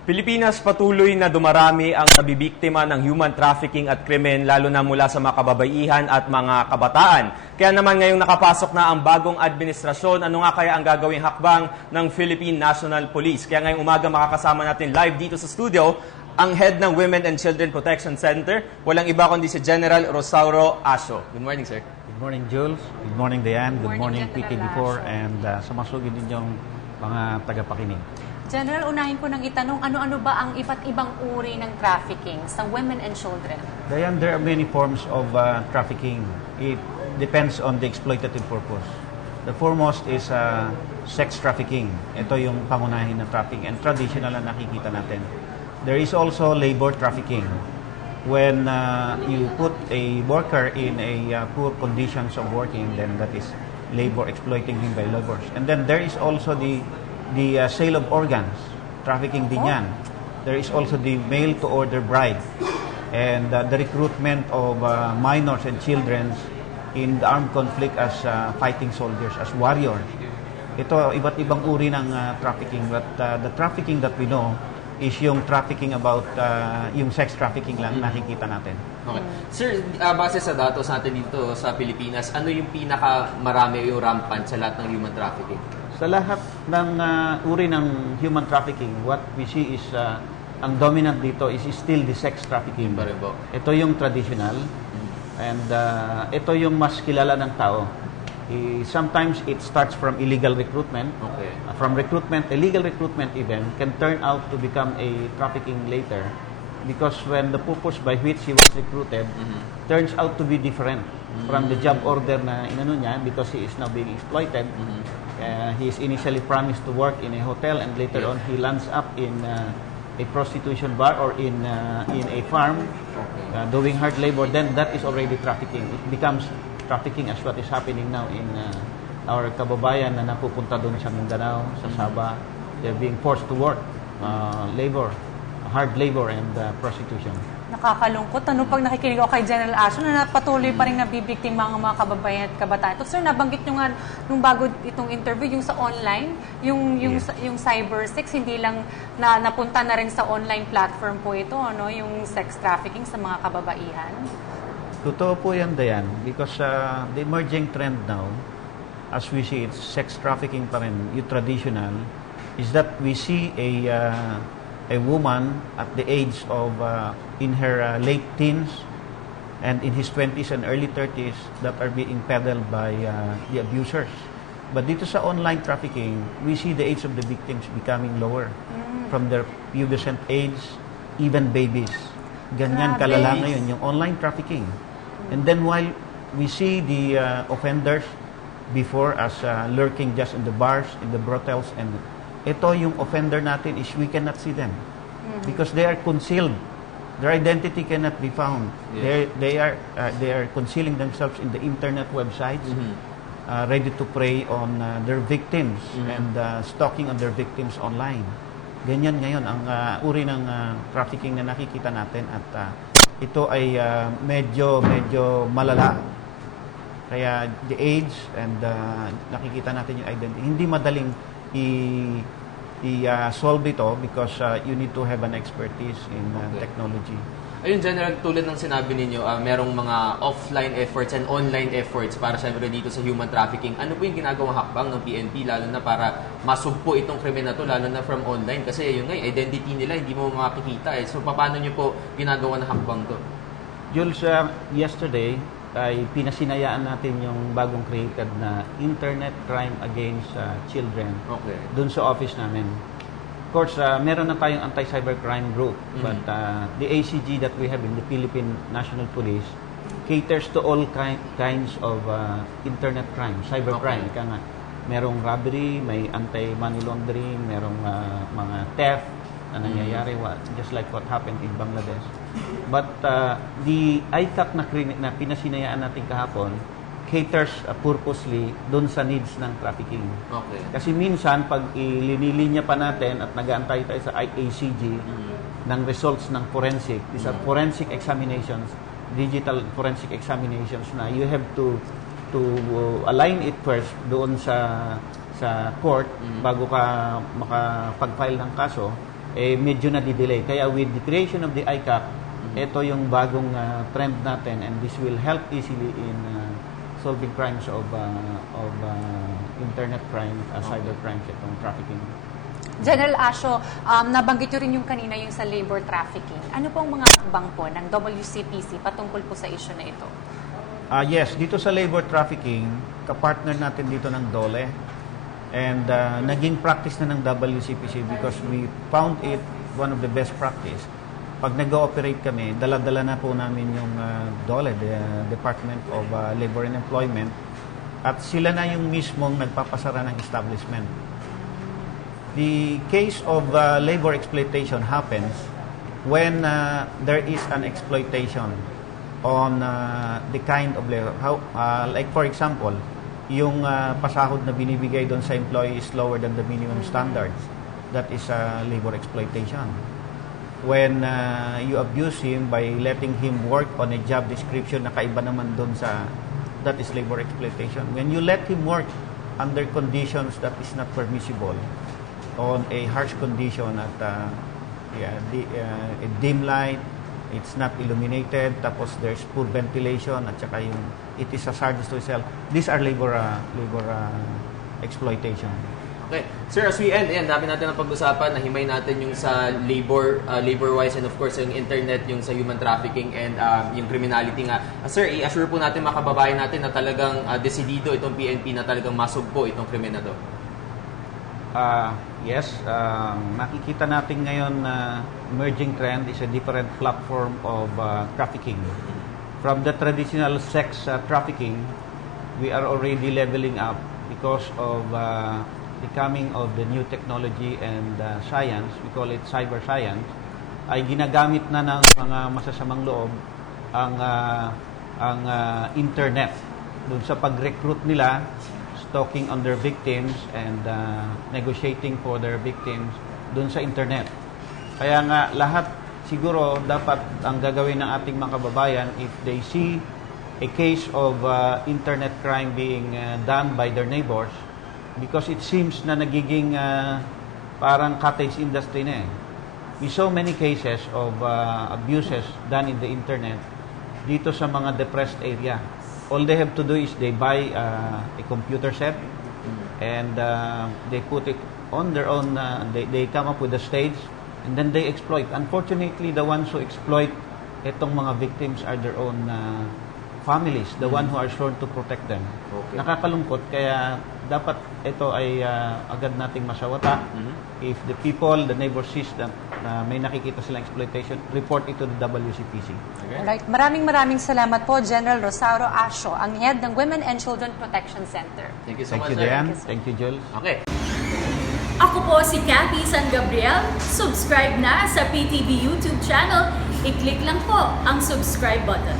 Pilipinas patuloy na dumarami ang nabibiktima ng human trafficking at krimen lalo na mula sa mga kababaihan at mga kabataan. Kaya naman ngayong nakapasok na ang bagong administrasyon, ano nga kaya ang gagawing hakbang ng Philippine National Police? Kaya ngayong umaga makakasama natin live dito sa studio ang head ng Women and Children Protection Center. Walang iba kundi si General Rosauro Asio. Good morning, sir. Good morning, Jules. Good morning, Diane. Good morning, PTV4 and sa masugid ninyong mga tagapakinig. General, unahin ko nang itanong, ano-ano ba ang iba't ibang uri ng trafficking sa women and children? Diane, there are many forms of trafficking. It depends on the exploitative purpose. The foremost is sex trafficking. Ito yung pangunahin na trafficking and traditional na nakikita natin. There is also labor trafficking. When you put a worker in a poor conditions of working, then that is labor, exploiting him by laborers. And then there is also the sale of organs, trafficking din yan. There is also the mail-to-order bride and the recruitment of minors and children in the armed conflict as fighting soldiers, as warriors. Ito, iba't ibang uri ng trafficking. But the trafficking that we know is yung trafficking about, yung sex trafficking lang nakikita natin. Okay. Sir, base sa datos natin dito sa Pilipinas, ano yung pinakamarami o yung rampant sa lahat ng human trafficking? Sa lahat ng uri ng human trafficking, what we see is ang dominant dito is still the sex trafficking. Ito yung traditional and ito yung mas kilala ng tao. Sometimes it starts from illegal recruitment. Okay. From recruitment, illegal recruitment even can turn out to become a trafficking later because when the purpose by which he was recruited turns out to be different from the job order na inano niya because he is now being exploited. He is initially promised to work in a hotel and later on he lands up in a prostitution bar or in a farm doing hard labor. Then that is already trafficking. It becomes trafficking as what is happening now in our kababayan na napupunta doon sa Mindanao, sa Sabah. They're being forced to work, labor, hard labor and prostitution. Nakakalungkot. Ano pag nakikinig ako kay General Asio na patuloy pa rin nabibiktima ang mga kababayan at kabataan. Ito, sir, nabanggit nyo nga nung bago itong interview, yung sa online, yung cyber sex, hindi lang napunta na rin sa online platform po ito, ano, yung sex trafficking sa mga kababaihan? Totoo po yan, Dayan, because the emerging trend now, as we see, it's sex trafficking pa rin, yung traditional, is that we see a woman at the age of in her late teens and in his 20s and early 30s that are being peddled by the abusers. But dito sa online trafficking, we see the age of the victims becoming lower from their pubescent age, even babies. Ganyan kalala ngayon yung online trafficking. And then while we see the offenders before as lurking just in the bars, in the brothels, and ito yung offender natin is we cannot see them because they are concealed. Their identity cannot be found. Yes. They are concealing themselves in the internet websites, ready to prey on their victims and stalking on their victims online. Ganyan ngayon ang uri ng trafficking na nakikita natin at ito ay medyo malala. Kaya the age and nakikita natin yung identity. Hindi madaling i-solve ito because you need to have an expertise in technology. Ayun, General, tulad ng sinabi ninyo, merong mga offline efforts and online efforts para syempre dito sa human trafficking. Ano po yung ginagawang hakbang ng PNP lalo na para masugpo itong krimen na to, lalo na from online? Kasi yun nga, identity nila hindi mo makikita. So, paano nyo po ginagawa ng hakbang to? Jules, yesterday, ay pinasinayaan natin yung bagong created na Internet Crime Against Children dun sa office namin. Of course, meron na tayong anti-cybercrime group, but the ACG that we have in the Philippine National Police caters to all kinds of internet crime, cybercrime. Ika nga, merong robbery, may anti-money laundering, merong mga theft na nangyayari, just like what happened in Bangladesh. But the ICAC na pinasinayaan natin kahapon caters purposely doon sa needs ng trafficking. Okay. Kasi minsan, pag ilinilinya pa natin at nag-aantay tayo sa ACG ng results ng forensic, these are forensic examinations, digital forensic examinations na you have to align it first doon sa court bago ka makapag-file ng kaso. medyo na-delay. Kaya with the creation of the ICAC, ito yung bagong trend natin, and this will help easily in solving crimes of internet crime, cyber crimes, itong trafficking. General Asio, nabanggit nyo rin yung kanina yung sa labor trafficking. Ano po ang mga hakbang po ng WCPC patungkol po sa issue na ito? Yes, dito sa labor trafficking, kapartner natin dito ng DOLE, and naging practice na ng WCPC because we found it one of the best practice. Pag nag-ooperate kami, dala-dala na po namin yung DOLE, the Department of Labor and Employment, at sila na yung mismong nagpapasara ng establishment. The case of labor exploitation happens when there is an exploitation on the kind of labor. Like for example, yung pasahod na binibigay doon sa employee is lower than the minimum standards. That is labor exploitation. When you abuse him by letting him work on a job description na kaiba naman doon sa, that is labor exploitation. When you let him work under conditions that is not permissible, on a harsh condition at a dim light, it's not illuminated, tapos there's poor ventilation, at saka yung it is hazardous to itself. These are labor exploitation. Okay. Sir, as we end, dami natin ang pag-usapan, nahimay natin yung sa labor-wise, and of course yung internet, yung sa human trafficking and yung criminality nga. Sir, i-assure po natin mga kababayan natin na talagang desidido itong PNP na talagang masugpo itong krimen na to. Yes, nakikita natin ngayon na emerging trend is a different platform of trafficking. From the traditional sex trafficking, we are already leveling up because of the coming of the new technology and science, we call it cyber science, ay ginagamit na ng mga masasamang loob ang internet dun sa pag-recruit nila, stalking on their victims and negotiating for their victims dun sa internet. Kaya nga lahat siguro dapat ang gagawin ng ating mga kababayan, if they see a case of internet crime being done by their neighbors, because it seems na nagiging parang cottage industry na eh. We saw many cases of abuses done in the internet dito sa mga depressed area. All they have to do is they buy a computer set and they put it on their own, they come up with a stage and then they exploit. Unfortunately, the ones who exploit itong mga victims are their own families, the one who are sworn to protect them. Okay. Nakakalungkot, kaya dapat ito ay agad nating masawata. If the people, the neighbor sees that may nakikita silang exploitation, report it to the WCPC. Okay. Alright, maraming salamat po, General Rosario Asio, ang head ng Women and Children Protection Center. Thank you so Thank much, you, sir. Diane. Thank you, Jules. Okay. Ako po si Cathy San Gabriel. Subscribe na sa PTV YouTube channel. I-click lang po ang subscribe button.